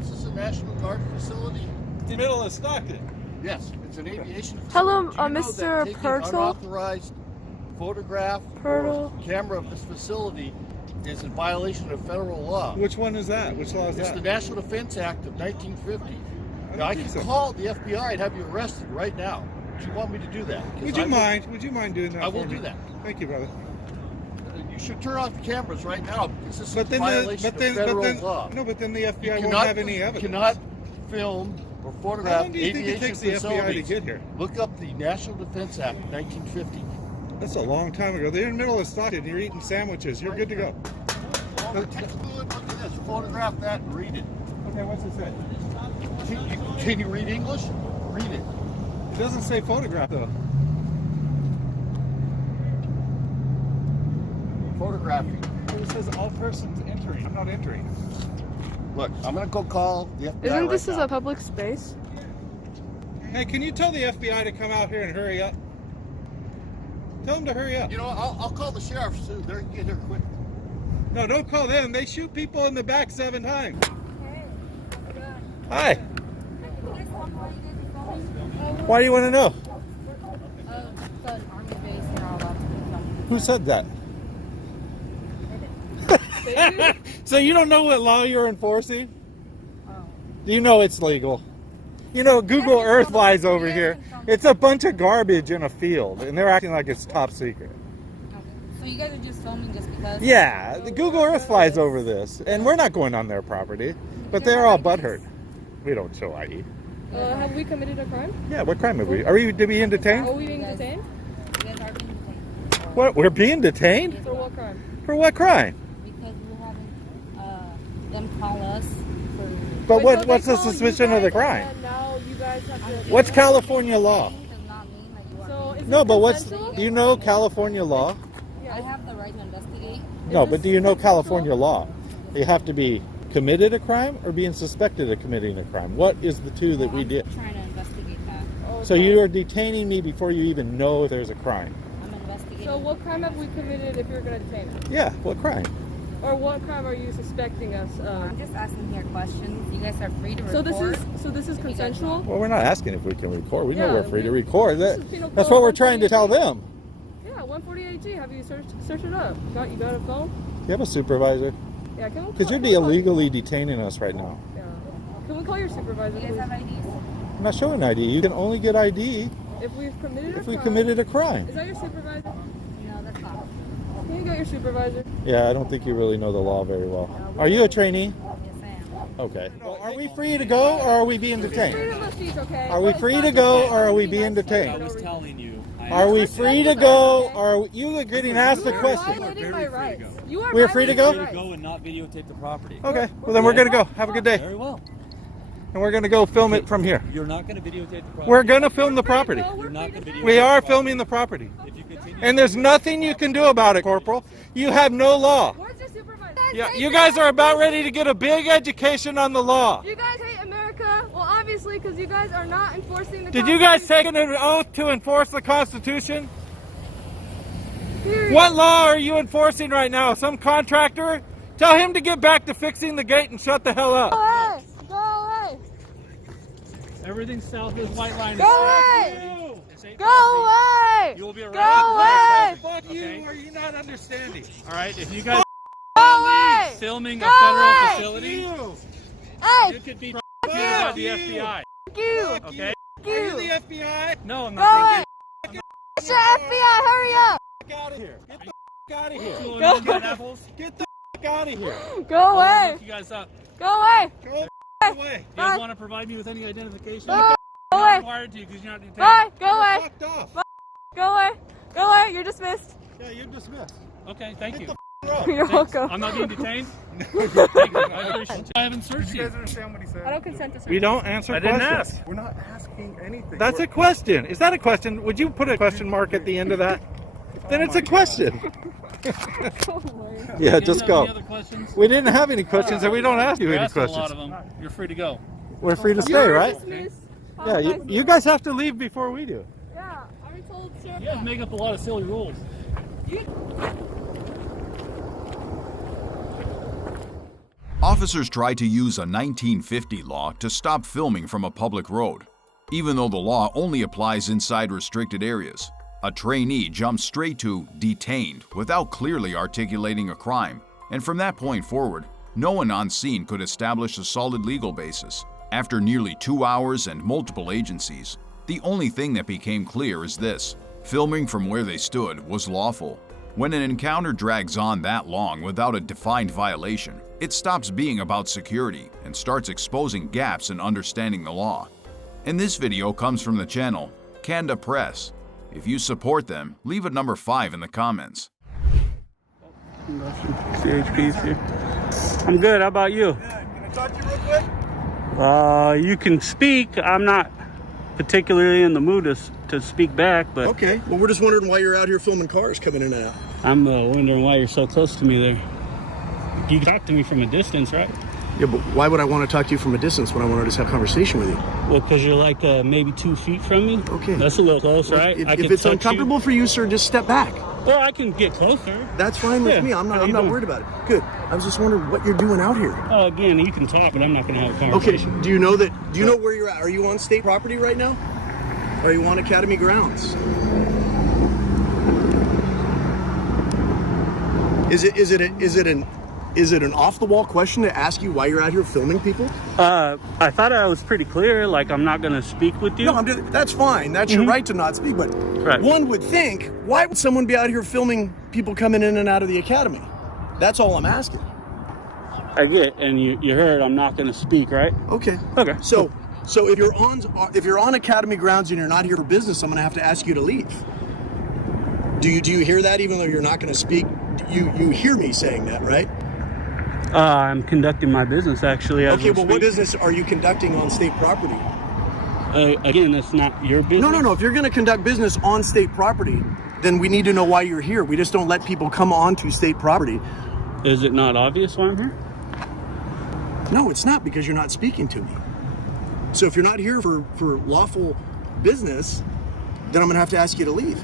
Is this a National Guard facility? In the middle of Stockton. Yes, it's an aviation facility. Hello, Do you know Mr. that taking Pirtle? unauthorized photograph Pirtle? or camera of this facility is in violation of federal law? Which one is that? Which law is It's that? the National Defense Act of 1950. Now, I can think so. call the FBI and have you arrested right now. Do you want me to do that? 'Cause Would you mind? Would you mind doing that? I will for me? do that. Thank you, brother. You should turn off the cameras right now because this is But a then, violation of federal law. no, but then the You FBI won't have any evidence. You cannot film or How photograph long do you think it aviation takes the FBI to facilities. get here? Look up the National Defense Act, 1950. That's a long time ago. They're in the middle of Stockton. You're eating sandwiches. You're good to go. Look at this. Photograph that and read it. Okay, what's it say? Can you read English? Read it. It doesn't say photograph though. Photographing. It says all persons entering. I'm not entering. Look, I'm gonna go call the FBI. Isn't this right is now. a public space? Hey, can you tell the FBI to come out here and hurry up? Tell them to hurry up. You know, I'll call the sheriff soon. They're get here quick. No, don't call them. They shoot people in the back 7 times. Hi. Why do you want to know? Who said that? So you don't know what law you're enforcing? Do you know it's legal? You know, Google Earth flies over here. It's a bunch of garbage in a field, and they're acting like it's top secret. So you guys are just filming just because? Yeah, the Google Earth flies over this, and we're not going on their property, but they're all butthurt. We don't show ID. Have we committed a crime? Yeah, what crime have we? Are we being detained? Are we being detained? You guys are being detained. What? We're being detained? For what crime? For what crime? Because we're having them call us for... But Wait, so what's they the call you suspicion of the guys, crime? and now you guys have to... What's California law? Does not mean that you are... So is No, it but what's... consensual? Do you know California law? I have the right to investigate. No, this but do you know consensual? California law? You have to be committed a crime or being suspected of committing a crime. What is the two that we I'm did? trying to investigate that. So you are detaining me before you even know if there's a crime. I'm investigating. So what crime have we committed if you're going to detain us? Yeah, what crime? Or what crime are you suspecting us of? I'm just asking here questions. You guys are free to So record. this is consensual? Well, we're not asking if we can record. We know Yeah, we're free to we- record. this is penal That's code what we're trying to tell 148G. them. Yeah, 148G. Have you searched it up? You got a phone? You have a supervisor? Yeah, can we Because you're can we call- illegally detaining us right now. Yeah. Can we call your supervisor, You guys have please? IDs? I'm not showing ID. You can only get ID If we've committed a if we crime. committed a crime. Is that your supervisor? No, that's not. Can you get your supervisor? Yeah, I don't think you really know the law very well. Are you a trainee? Yes, I am. Okay. Well, are we free to go or are we being detained? Freedom of speech, okay? Are we But free it's to not go okay. or are we Be being nice to detained? us I for was no reason. telling you. Are we free to go or are you getting asked a You are question? violating my Very free to rights. go. You are We're free to go? Free to go and not videotape the property. Okay. Well, then we're going to go. Have a good day. Very well. And we're going to go film it from here. You're not going to videotape the property. We're going to film the property. You're not going to videotape. We are filming the property. If you continue. And there's nothing you can do about it, Corporal. You have no law. Where's your supervisor? Yeah, you guys are about ready to get a big education on the law. You guys hate America? Well, obviously, because you guys are not enforcing the Did you guys Constitution. take an oath to enforce the Constitution? Period. What law are you enforcing right now? Some contractor? Tell him to get back to fixing the gate and shut the hell up. Go away! Go away! Everything south of this white line is Go away! Go away! You will be Go arrested. away! Fuck you, are you not understanding? All right, if you guys Go away! filming a Go federal away! facility, You! Hey! you could be you. by the You. FBI. Fuck you! Okay? Fuck Are you you! the FBI? No, I'm Go not. away! It's your FBI! Hurry up! Get out of here. Get the out of here. Thinking Go. you got apples. Get the out of here. Go I'll away! look you guys up. Go away! Go away. You Bye. guys want to provide me with any identification? Go I'm not away! required to because you're not detained. Bye! Go away! Fucked off. Go away! Go away! You're dismissed. Yeah, you're dismissed. Okay, thank you. You're welcome. I'm not being detained. Thank you. I appreciate it. I haven't searched you. understand what he said? I don't consent to search. We don't answer I didn't questions. ask. We're not asking anything. That's a question. Is that a question? Would you put a question mark at the end of that? Then it's a question. Yeah, You just have go. Any other questions? We didn't have any questions, and we don't ask you You're any asking a lot questions. of them. You're free to go. We're free to stay, You're right? dismissed. Yeah, you guys have to leave before we do. Yeah, I already told Sheriff. You guys make up a lot of silly rules. Officers tried to use a 1950 law to stop filming from a public road. Even though the law only applies inside restricted areas, a trainee jumped straight to detained without clearly articulating a crime, and from that point forward, no one on scene could establish a solid legal basis. After nearly 2 hours and multiple agencies, the only thing that became clear is this: filming from where they stood was lawful. When an encounter drags on that long without a defined violation, it stops being about security and starts exposing gaps in understanding the law. And this video comes from the channel Kanda Press. If you support them, leave a number 5 in the comments. CHP's here. I'm good. How about you? Can I talk to you real quick? You can speak. I'm not particularly in the mood to speak back, but Okay. Well, we're just wondering why you're out here filming cars coming in and out. I'm wondering why you're so close to me there. You talk to me from a distance, right? Yeah, but why would I want to talk to you from a distance when I want to just have a conversation with you? Well, because you're like maybe 2 feet from me. Okay. That's a little close, right? If it's uncomfortable for you, sir, just step back. Well, I can get closer. That's fine with Yeah. me. I'm How not you doing? worried about it. Good. I was just wondering what you're doing out here. Oh, again, you can talk, but I'm not going to have a Okay. conversation. Do you know where you're at? Are you on state property right now? Are you on Academy grounds? Is it an off-the-wall question to ask you why you're out here filming people? I thought I was pretty clear. Like, I'm not going to speak with you. No, that's fine. That's your right to not speak. But Right. one would think, why would someone be out here filming people coming in and out of the academy? That's all I'm asking. I get, and you heard I'm not going to speak, right? Okay. Okay. So if you're on academy grounds and you're not here for business, I'm going to have to ask you to leave. Do you hear that? Even though you're not going to speak, you hear me saying that, right? I'm conducting my business, actually. Okay. Well, what business are you conducting on state property? Again, that's not your business. No. If you're going to conduct business on state property, then we need to know why you're here. We just don't let people come onto state property. Is it not obvious why I'm here? No, it's not, because you're not speaking to me. So if you're not here for lawful business, then I'm going to have to ask you to leave.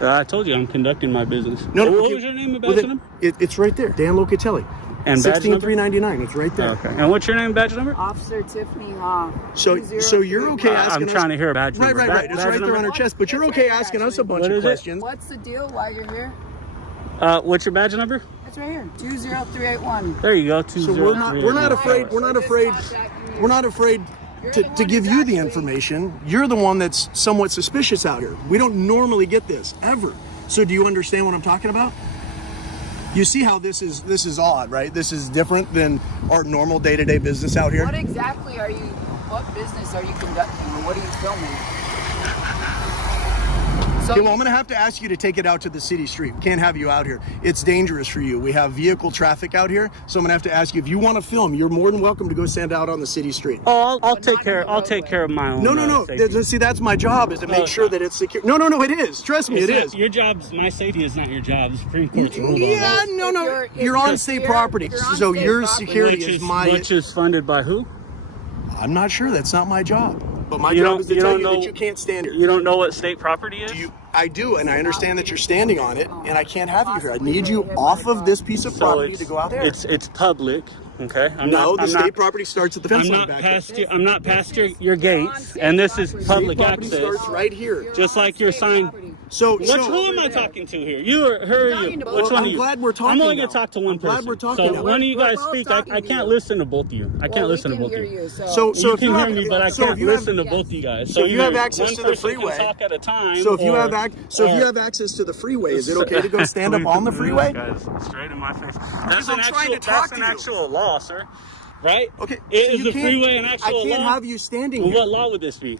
I told you I'm conducting my business. No, What okay. was your name and Well, badge then, number? it's right there. Dan Locatelli. And badge number? 16399. It's right there. Okay. And what's your name and badge number? Officer Tiffany Hoff. So you're okay asking I'm trying to hear a badge number. Right. It's right there on her chest. But you're okay asking us a bunch What of is it? questions. What's the deal while you're here? What's your badge number? It's right here. 20381. There you go. So we're not afraid. We're not afraid to give you the information. You're the one that's somewhat suspicious out here. We don't normally get this ever. So do you understand what I'm talking about? You see how this is odd, right? This is different than our normal day-to-day business out here. What exactly are you, what business are you conducting, or what are you filming? So Okay, well, I'm going to have to ask you to take it out to the city street. We can't have you out here. It's dangerous for you. We have vehicle traffic out here, so I'm going to have to ask you, if you want to film, you're more than welcome to go stand out on the city street. Oh, I'll take care. I'll take care of my own. No. Safety. See, that's my job, is to make sure that it's secure. No, it is. Trust me, it is. Your job's my safety is not your job. The Supreme Court's ruled on Yeah, that. no. You're on state property, so your security is my. Which is funded by who? I'm not sure. That's not my job. But my You job don't- is to you tell don't you know- that you can't stand here. You don't know what state property is? I do, and I understand that you're standing on it, and I can't have you here. I need you off of this piece of property to go out there. It's public, okay? The state property starts at the fence line back there. I'm not past your gates, and this is public Property access. starts right here. Just like your sign. So, Who am I talking to here? You or her? Or you? Which one I'm are you? glad we're talking I'm only now. gonna talk to one I'm glad person. we're talking so now. when you guys We're both speak, talking I to can't you. listen to both of you. I can't listen to both of you. So You if can you hear have, me, but I so if can't you have- listen to both of you guys. So if you have either access one to the person can freeway- talk at a time. So if you or- have access to the freeway, is it okay to go stand up on the freeway? Guys, straight in my face. That's I'm an trying to talk That's an to you. actual law, sir. Right? Okay. Is so the freeway an actual I can't law? have you standing Well, here. what law would this be?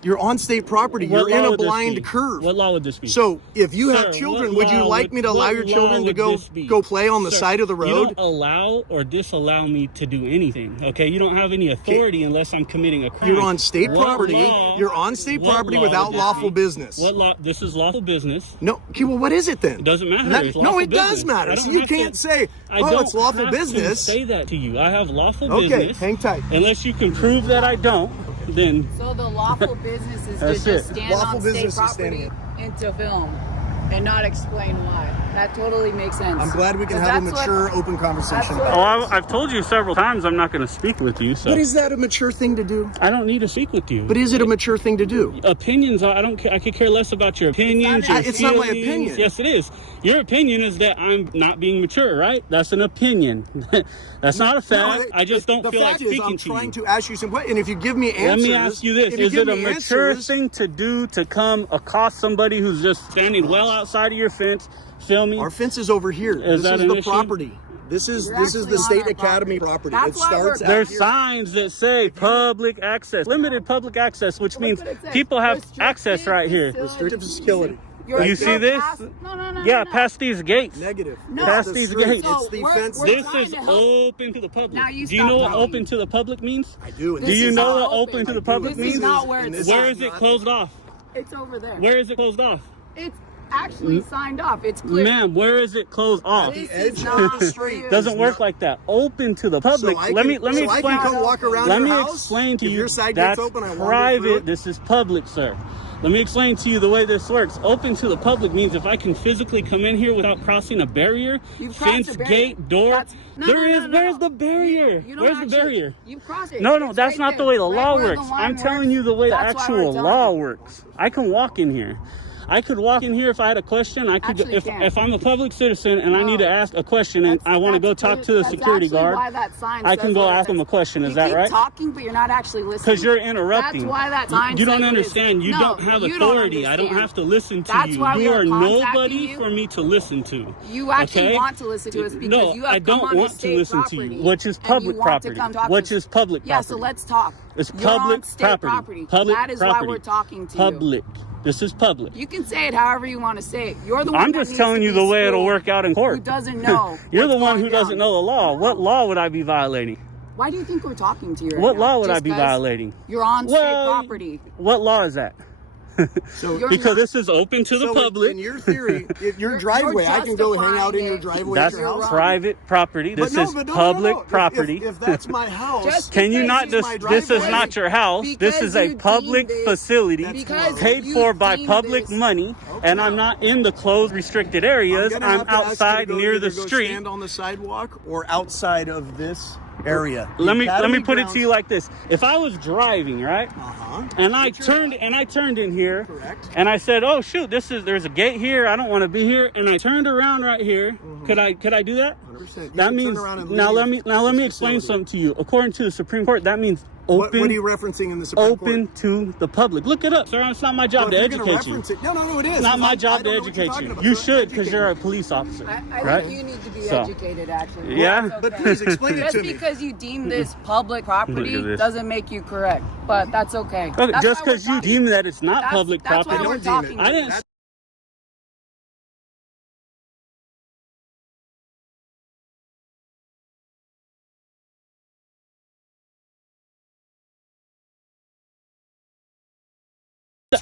You're on state property. What You're in law a would this blind be? curve. What law would this be? So if you have Sir, children, what would you law like me to allow what your law children to would go this be? play on the Sir, side of the You road? don't allow or disallow me to do anything. Okay, you don't have any authority unless I'm committing a crime. You're on state What property. law- You're on state what property law without would this lawful be? business. What law? This is lawful business. No. Okay. Well, what is it then? It doesn't matter. That- It's no, lawful it does business. matter. I So don't you have can't to- say, I "Oh, don't it's lawful have to business." say that to you. I have lawful Okay, business. hang tight. Unless you can prove that I don't, then So the lawful business is That's to just it. stand Lawful on state business is standing property and to film and not explain why. That totally makes sense. I'm glad we can have a mature, open conversation what- about it. I've told you several times I'm not going to speak with you. So But is that a mature thing to do? I don't need to speak with you. But is it a mature thing to do? Opinions, I don't care. I could care less about your opinions. It's not my opinion. Yes, it is. Your opinion is that I'm not being mature, right? That's an opinion. That's not a fact. I just don't feel like speaking to you. I'm trying to ask you some questions, and if you give me answers... Let me ask you this. Is it a mature thing to do to come accost somebody who's just standing well outside of your fence, filming? Our fence is over here. This is the property. This is the State Academy property. It starts out There's here. signs that say public access, limited public access, which means people have access right here. Restrictive facility. You see this? Yeah, past these gates. Negative. Past these gates. It's the fence. This is open to the public. Now you Do you know stop what talking. open to the public means? I do. Do you know what open to the public This is means? not where it's Where is it closed off? It's over there. Where is it closed off? It's actually signed off. It's clear. Ma'am, where is it closed off? This edge is of not the street. clear. Doesn't work like that. Open to the public. So Let me I explain. can come walk around Let your me house? explain to If you. your side That's gets open, I wander through private. it? This is public, sir. Let me explain to you the way this works. Open to the public means if I can physically come in here without crossing a barrier, You've crossed fence, a barrier. gate, door. Where's the barrier? You don't Where's the actually- barrier? You've crossed it. No, It's that's right not the there. way the Right law where the works. line I'm telling you the way the That's why actual we're telling law you. works. I can walk in here. I could walk in here if I had a question. I could, Actually, if I'm a public citizen and I need to ask a question and I want to go talk to the That's security actually guard, why that sign I says can go what it ask him says. a question. Is You that keep right? talking, but you're not actually listening. Because you're interrupting. That's why that sign You don't says what it is. understand. You No, don't have you don't authority. I don't understand. have to listen to That's you. why we You are are contacting nobody you. for me to listen to. You actually okay? want to listen to us because No, you have I don't come on want to state listen to property you, which is and public you want to property. come talk to Which us. is public Yeah, property. so let's talk. It's You're on public state property. property. That is why we're talking to you. Public. This is public. You can say it however you want to say it. You're the one I'm that just needs telling to you be the way it'll schooled. work out in court. Who doesn't know? You're the what's one going who doesn't down. know the law. What law would I be violating? Why do you think we're talking to you right What now? law would Just I be 'cause violating? You're on Well, state property. What law is that? So, Because this is open to the public. in your theory, your driveway, I can go hang out in your driveway That's at your house. private property. This is public property. If that's my house, Just Can you because not it's just? my This is driveway. not your house. This Because is a you public deemed it- facility Because paid you for by deemed public this- money, and I'm not in the closed, restricted areas. gonna I'm have to ask you to outside go near the either go street. Stand on the sidewalk or outside of this area. Let me Academy put it grounds- to you like this: if I was driving, right, and I turned in here, Correct. and I said, "Oh shoot, there's a gate here. I don't want to be here," and I turned around right here. Could I do that? 100%. You That can means turn around and now leave let me this explain facility. something to you. According to the Supreme Court, that means What are open you referencing in the Supreme open Court? to the public. Look it up, sir. It's not my job Well, to if you're gonna educate you. reference it, no, it is. It's not my job to don't know what you're educate talking you. about. You So should, because educate you're me. a police officer, I right? think you need to be So- educated, actually. Yeah? That's But okay. please explain it Just to me. because you deem this public Look property at this. doesn't make you correct, but that's okay. Okay, That's just why we're because you talking. deem that it's not That's- public that's why property, we're talking. I didn't.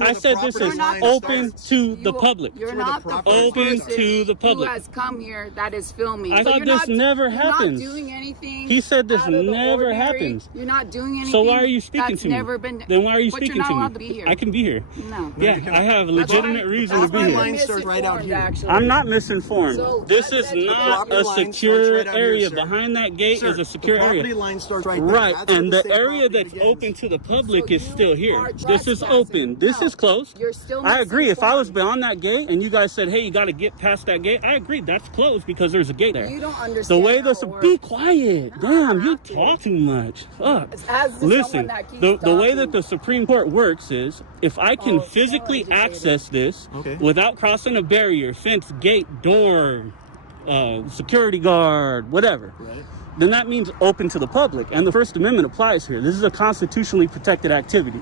I said this is open to the public. You're where the not the proper first Open person to the public. who has come here that is filming. I So thought you're this not- never you're happens. Not doing anything. He said this out of the never ordinary. happens. You're not doing anything. So why are you speaking that's to me? Never been. Then why are you but speaking you're not to allowed me? To be here. I can be here. No. Yeah, I have a legitimate reason to That's be why here. you're Line starts right out misinformed, here. actually. I'm not misinformed. So, This that's is it. not Property a line starts secure right out here, area. sir. Behind that gate Sir, is a secure the property area. line starts right there. Right, That's where and the state area property that's begins. open to the public So is still you here. are This is trespassing. open. This No, is closed. You're still I agree. If I was misinformed. beyond that gate and you guys said, "Hey, you got to get past that gate," I agree. That's closed because there's a gate there. You don't understand. The way how the it works. be quiet. Damn, you have to. talk too much. Fuck. As Listen, someone that keeps the way talking. that the Supreme Court works is if I can Oh, physically so educated. access this Okay. without crossing a barrier, fence, gate, door, security guard, whatever, Right. then that means open to the public. And the First Amendment applies here. This is a constitutionally protected activity.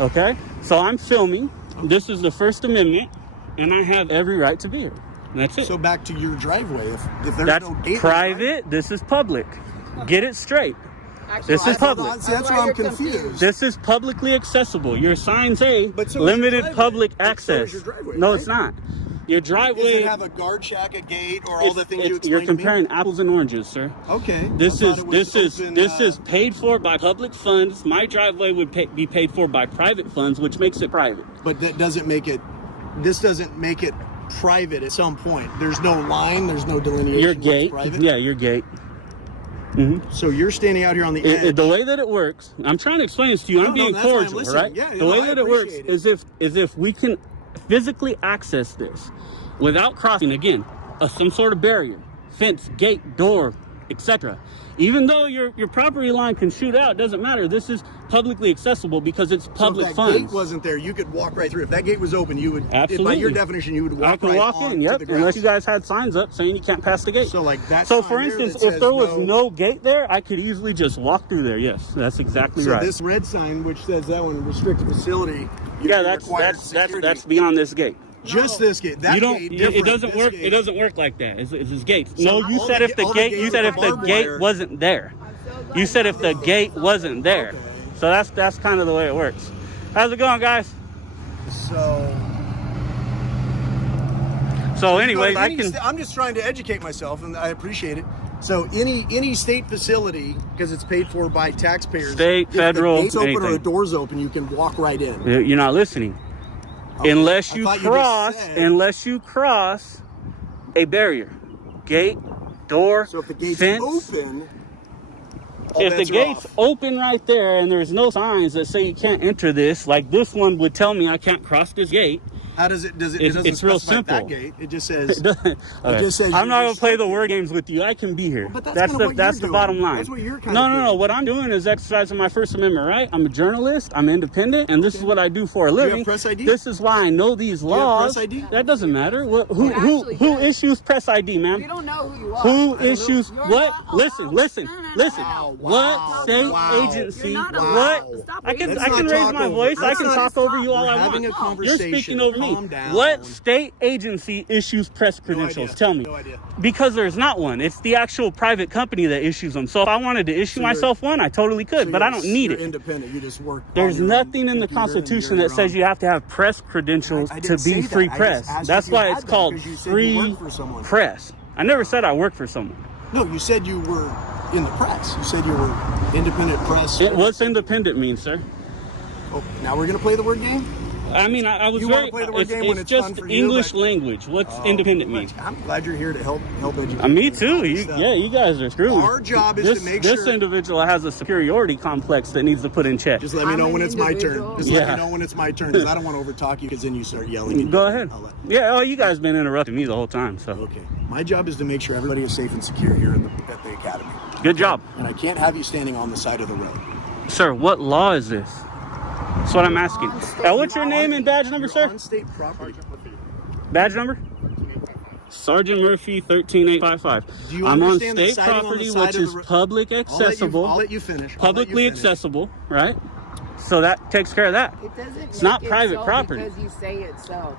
Okay? So I'm filming. This is the First Amendment, and I have every right to be here. That's it. So back to your driveway. If there's That's no gate, private. This is public. Get it straight. Actually, This is public. See, that's where I'm you're confused. This is publicly accessible. Your signs say But so is your limited driveway. public But so access. is your driveway, No, right? it's not. Your Does driveway. it have a guard shack, a gate, or all the things you you're explained to me? comparing apples and oranges, sir. Okay. This I is thought it was open, this is paid for by public funds. My driveway would be paid for by private funds, which makes it private. But that doesn't make it. This doesn't make it private at some point. There's no line, there's no delineation. Your where it's gate. private. Yeah, your gate. So you're standing out here on the edge. The way that it works, I'm trying to explain this to you. I'm being that's why I'm cordial, listening. right? Yeah, the no, way I that it works appreciate is if we can physically access this without crossing, again, some sort of barrier, fence, gate, door, etc. Even though your property line can shoot out, doesn't matter. This is publicly accessible because it's public so if that funds. gate wasn't there, you could walk right through. If that gate was open, you would, Absolutely. by your definition, you would walk I can right walk on in, to yep, the grass. unless you guys had signs up saying you can't pass the gate. So like that. So sign for there instance, that if there says was no gate there, I could easily just walk through there. Yes, that's exactly so right. this red sign, which says that one, restricted facility. Yeah, that's beyond this gate. Just this gate. That You don't. gate, It different. doesn't This work. gate. It doesn't work like that. It's gates. So No, you all said the if the all the gate. gates You said with if the barbed gate wire- wasn't there. You said if the gate wasn't there. Okay. So that's kind of the way it works. How's it going, guys? So anyways, I can. I'm just trying to educate myself, and I appreciate it. So any state facility, because it's paid for by taxpayers, State, if federal, the gate's open or anything. the door's open, you can walk right in. You're not listening. Okay. Unless I you thought just cross, said- a barrier, gate, door, So if the gate's fence. open, all If the bets are gate's off. open right there and there's no signs that say you can't enter this, like this one would tell me I can't cross this gate. How does it? Does it? It's- It doesn't it's real specify simple. that gate. It just says. Okay. It just says I'm not you're gonna play the restricted. word games with you. I can be here. But that's that's kinda the what that's you're the bottom doing. line. That's what you're kinda No. doing. What I'm doing is exercising my First Amendment right. I'm a journalist. I'm independent, and this is what I do for a you have living. press ID? This is why I know these you have laws. press ID? That doesn't matter. Who actually who does. issues press ID, We ma'am? don't know who you are. Who issues You're what? not Listen, allowed- listen, No, no, no, listen. no. What state Wow. agency? You're not What? allowed. Stop I can raising Let's not raise talk my over- voice. I let's can not talk over you all We're I having want. a conversation. You're speaking over Calm me. down. What state agency issues press credentials? idea. Tell me. No idea. Because there's not one. It's the actual private company that issues them. So if I wanted to issue you're- myself one, I totally could, So but I you're- don't need you're it. independent. You just work. There's on your own nothing in the computer and Constitution you're that your says own. you have to have press credentials I to didn't say be that. free I just press. asked That's if you why had it's that called because you said you free worked for someone. press. I never said I worked for someone. No, you said you were in the press. You said you were independent press. What's independent mean, sir? Oh, now we're gonna play the word game. I mean, I was You very. wanna play the word game it's when it's fun just for you, English but- language. What's independent mean? I'm glad you're here to help educate. Me too. You, Yeah, you guys are screwed. Our job is this, to make this sure. individual has a superiority complex that needs to put in check. Just let me know I'm when an it's my turn. individual. Just let Yeah. me know when it's my turn, because I don't want to overtalk you, because then you start yelling. And Go ahead. I'll let- Yeah. Oh, you guys been interrupting me the whole time. So Okay. My job is to make sure everybody is safe and secure here at the academy, good job, and I can't have you standing on the side of the road. sir. What law is this? That's what I'm asking. What's your name and badge number, You're sir? on state property. Badge number? Sergeant Murphy 13855. Do you I'm on understand that state siding on the property, side which of is the ro- public accessible. I'll let you finish. Publicly accessible, right? So that takes care of that. It doesn't. It's not make it private so property. because you say it so.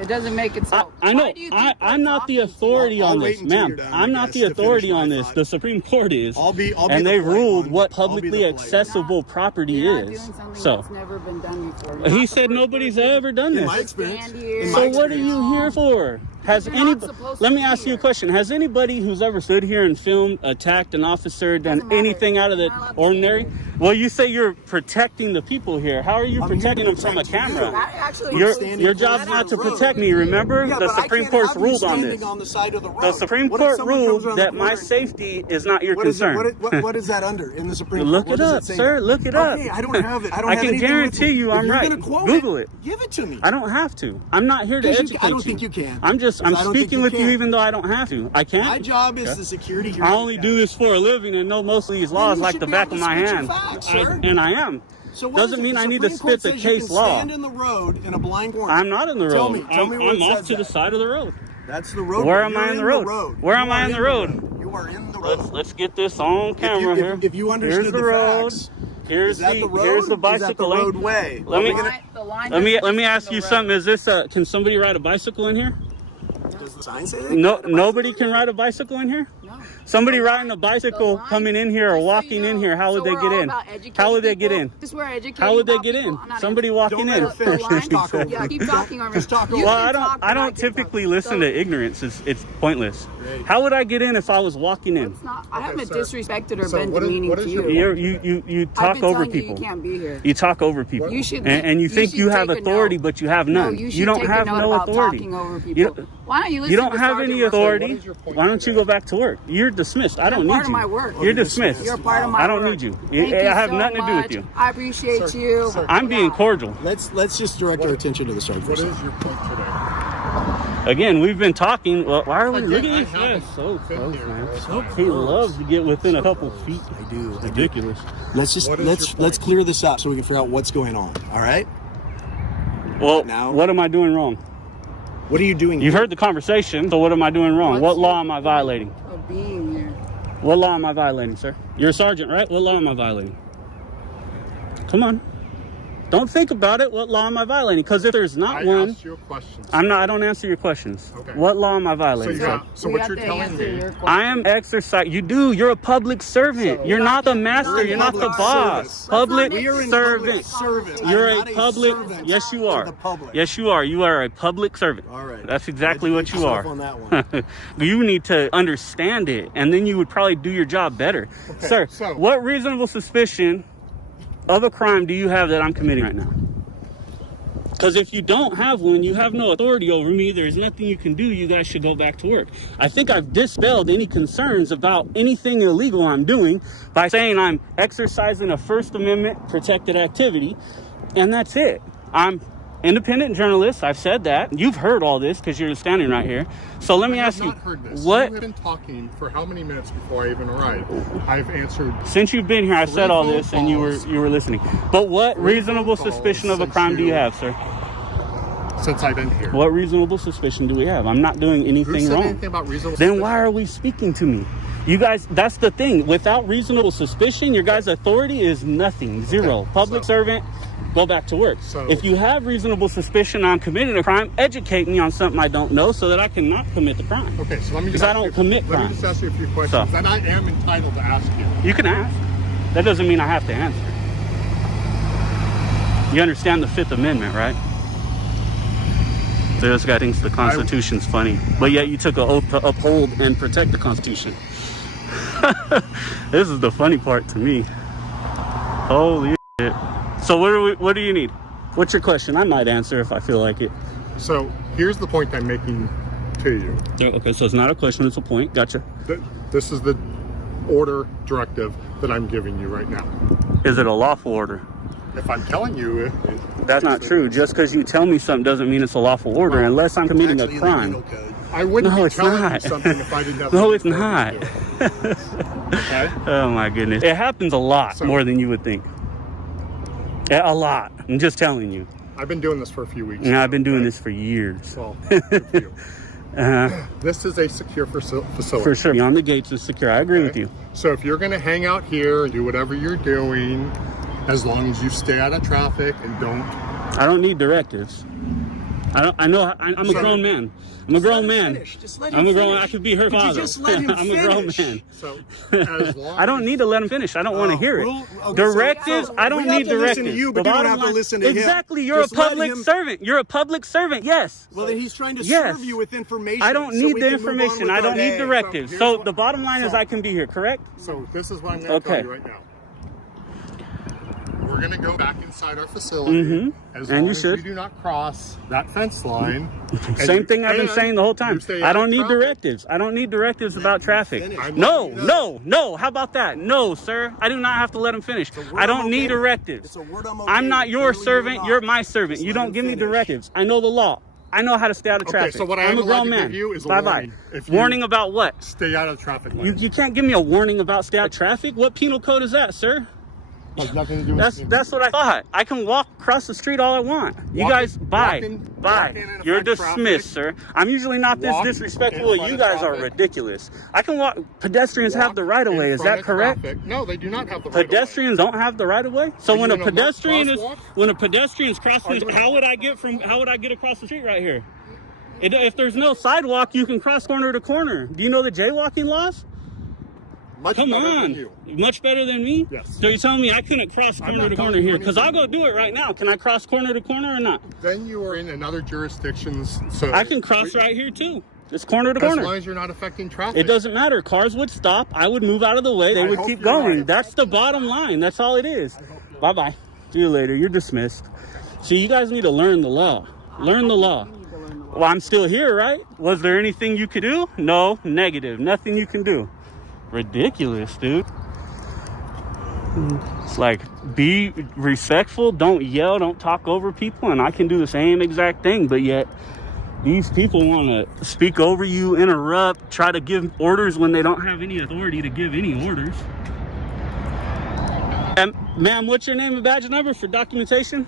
It doesn't make it so. I know. Why do you think I'm we're not the talking to authority I'll on wait this, until ma'am. you're done, I'm I not guess, the to authority finish on my this. thought. The Supreme Court is. I'll be and the they polite ruled one. what I'll be the publicly polite one. accessible property You're not is. doing something So that's never been done before. You're he not said the first nobody's person ever done In my this. experience. stand here. In So my what are you here for? Has You're not anybody? supposed Let to me be ask you a here. question. Has anybody who's ever stood here and filmed, attacked an officer, done Doesn't matter. anything out of the You're not allowed to ordinary? say Well, you say you're protecting the people here. How are you I'm here to protecting them from a protect you. camera? That actually Your includes- your job's that not to actually protect me. includes- Remember, Yeah, the but I Supreme can't Court's have you ruled on standing this. on the side of the road. The Supreme What if Court someone comes ruled around the that my corner? safety is not your What is it? concern. What is that under in the Supreme Look Court? it What does up, say sir. there? Look it up. Okay, I don't have it. I don't I have can anything with guarantee me. you If I'm you're right. gonna quote Google it. Give it to me. I don't have to. I'm not here to Because educate I don't think you can. I'm Because I don't think speaking you with you can. even though I don't have to. I can't. My job is the security here. I only do this for a living and know most of these laws like the back of my hand. And I am. So what Doesn't is it? mean The I need to Supreme Court spit the says you case can law. Stand in the road in a blind corner. I'm not in the road. Tell me where I'm it off says to the that. side of the road. That's the road. Where am You're I in the road? Where You am I are in the road? You are in the road. Let's get this on camera here. If you understood Here's the the road. facts, Here's is that the road? here's the Is that the bicycle lane. roadway? Let me The line let me doesn't ask the you road. something. Is this can somebody ride a bicycle in here? Does the sign say that? No, nobody can ride a bicycle in here. No. Somebody riding a bicycle coming in here or walking in here, how would they get in? How would they get in? How would they get in? Somebody walking in. Yeah, keep talking over me. Well, I don't typically listen to ignorance. It's pointless. How would I get in if I was walking in? I haven't disrespected or been demeaning to you. You talk over people. You can't be here. You talk over people. And you think you have authority, but you have none. You don't have no authority. Why don't you listen? You don't have any authority. Why don't you go back to work? You're dismissed. I don't need you. Part of my work. You're dismissed. You're part of my work. I don't need you. I have nothing to do with you. I appreciate you. I'm being cordial. Let's just direct our attention to the sergeant. What is your point today? Again, we've been talking. Well, why are we looking at each other so close, man? He loves to get within a couple feet. I do. Ridiculous. Let's clear this up so we can figure out what's going on. All right. Well, now, what am I doing wrong? What are you doing? You've heard the conversation, so what am I doing wrong? What law am I violating? Of being here. What law am I violating, sir? You're a sergeant, right? What law am I violating? Come on. Don't think about it. What law am I violating? Because if there's not one, asked you a question. I don't answer your questions. Okay. What law am I violating? So what you're telling me, I am exercising. You're a public servant. You're not the master. You're not the boss. Public servant. You're a public. Yes, you are. Yes, you are. You are a public servant. All right. That's exactly what you are. On that one. You need to understand it, and then you would probably do your job better. Okay, sir, so what reasonable suspicion of a crime do you have that I'm committing right now? Because if you don't have one, you have no authority over me. There's nothing you can do. You guys should go back to work. I think I've dispelled any concerns about anything illegal I'm doing by saying I'm exercising a First Amendment protected activity, and that's it. I'm independent journalist. I've said that. You've heard all this because you're standing right here. So let me ask you, what? You have been talking for how many minutes before I even arrived? I've answered. Since you've been here, I've said all this, and you were listening. But what reasonable suspicion of a crime do you have, sir? Since I've been here. What reasonable suspicion do we have? I'm not doing anything wrong. Anything about reasonable then why are we speaking to me? You guys, that's the thing. Without reasonable suspicion, your guys' authority is nothing. Zero. Okay, public servant. Go back to work. So, if you have reasonable suspicion I'm committing a crime, educate me on something I don't know so that I cannot commit the crime. Okay, so let me just because I don't commit crimes. Let me just ask you a few questions that I am entitled to ask you. You can ask. That doesn't mean I have to answer. You understand the Fifth Amendment, right? So this guy thinks the Constitution's funny, but yet you took an oath to uphold and protect the Constitution. This is the funny part to me. Holy shit. So what do you need? What's your question? I might answer if I feel like it. So here's the point I'm making to you. Okay, so it's not a question, it's a point. Gotcha. This is the order directive that I'm giving you right now. Is it a lawful order? If I'm telling you that's not true. Just because you tell me something doesn't mean it's a lawful order unless I'm committing a crime. I wouldn't be telling you something if I didn't have No, it's not. Okay? Oh my goodness. It happens a lot more than you would think. A lot. I'm just telling you. I've been doing this for a few weeks. Yeah, I've been doing this for years. Well, good for you. This is a secure facility. For sure. Beyond the gates is secure. I agree with you. So if you're going to hang out here and do whatever you're doing, as long as you stay out of traffic and don't... I don't need directives. I'm a grown man. I'm a grown man. I'm a grown. I could be her father. I'm a grown man. So, as long I don't need to let him finish. I don't want to hear it. Directives. I don't need directives. You, but you don't have to listen to him. Exactly. You're a public servant. You're a public servant. Yes. Well, then he's trying to serve you with information. I don't need the information. I don't need directives. So the bottom line is I can be here. Correct? So this is what I'm going to tell you right now. We're going to go back inside our facility as long as you do not cross that fence line. Same thing I've been saying the whole time. I don't need directives. I don't need directives about traffic. No. How about that? No, sir. I do not have to let him finish. I don't need directives. I'm not your servant. You're my servant. You don't give me directives. I know the law. I know how to stay out of traffic. So what I'm a grown man. Give you is a warning. Warning about what? Stay out of traffic lane. You can't give me a warning about stay out of traffic. What penal code is that, sir? Has nothing to do with that's what I thought. I can walk across the street all I want. You guys, bye. You're dismissed, sir. I'm usually not this disrespectful. You guys are ridiculous. I can walk. Pedestrians have the right of way. Is that correct? No, they do not have the right of way. Pedestrians don't have the right of way. So when a pedestrian is crossing, how would I get across the street right here? If there's no sidewalk, you can cross corner to corner. Do you know the jaywalking laws? Much Come better on. than you. Much better than me? Yes. So you're telling me I couldn't cross I'm corner not to telling corner you here? Because I'll anything. go do it right now. Can I cross corner to corner or not? Then you are in another jurisdictions. So I can cross right here too. Just corner to As corner. long as you're not affecting traffic. It doesn't matter. Cars would stop. I would move out of the way. They I would hope keep you're going. right. That's the bottom line. That's all it is. Bye-bye. See you later. You're dismissed. See, you guys need to learn the law. Learn the law. Well, I'm still here, right? Was there anything you could do? No. Negative. Nothing you can do. Ridiculous, dude. It's like, be respectful. Don't yell. Don't talk over people. And I can do the same exact thing. But yet, these people want to speak over you, interrupt, try to give orders when they don't have any authority to give any orders. Ma'am, what's your name and badge number for documentation?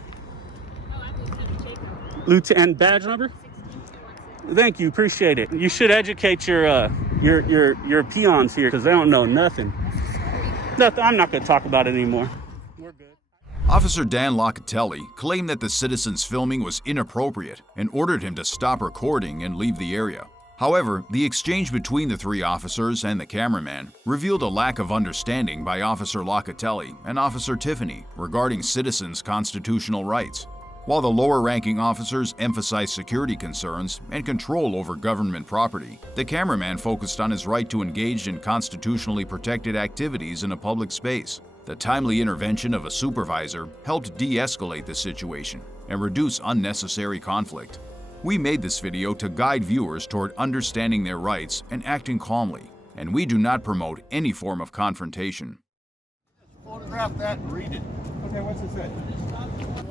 Oh, I'm Lieutenant Jacob. Lieutenant badge number? Thank you, appreciate it. You should educate your peons here because they don't know nothing. Nothing. I'm not going to talk about it anymore. We're good. Officer Dan Locatelli claimed that the citizen's filming was inappropriate and ordered him to stop recording and leave the area. However, the exchange between the three officers and the cameraman revealed a lack of understanding by Officer Locatelli and Officer Tiffany regarding citizens' constitutional rights. While the lower-ranking officers emphasized security concerns and control over government property, the cameraman focused on his right to engage in constitutionally protected activities in a public space. The timely intervention of a supervisor helped de-escalate the situation and reduce unnecessary conflict. We made this video to guide viewers toward understanding their rights and acting calmly, and we do not promote any form of confrontation. Photograph that and read it. Okay, what's it say?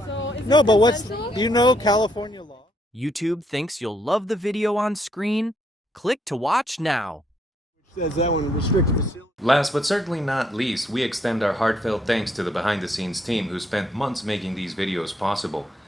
So is No, it but consensual? do you know California law? YouTube thinks you'll love the video on screen. Click to watch now. Says that one restricted facility. Last but certainly not least, we extend our heartfelt thanks to the behind-the-scenes team who spent months making these videos possible.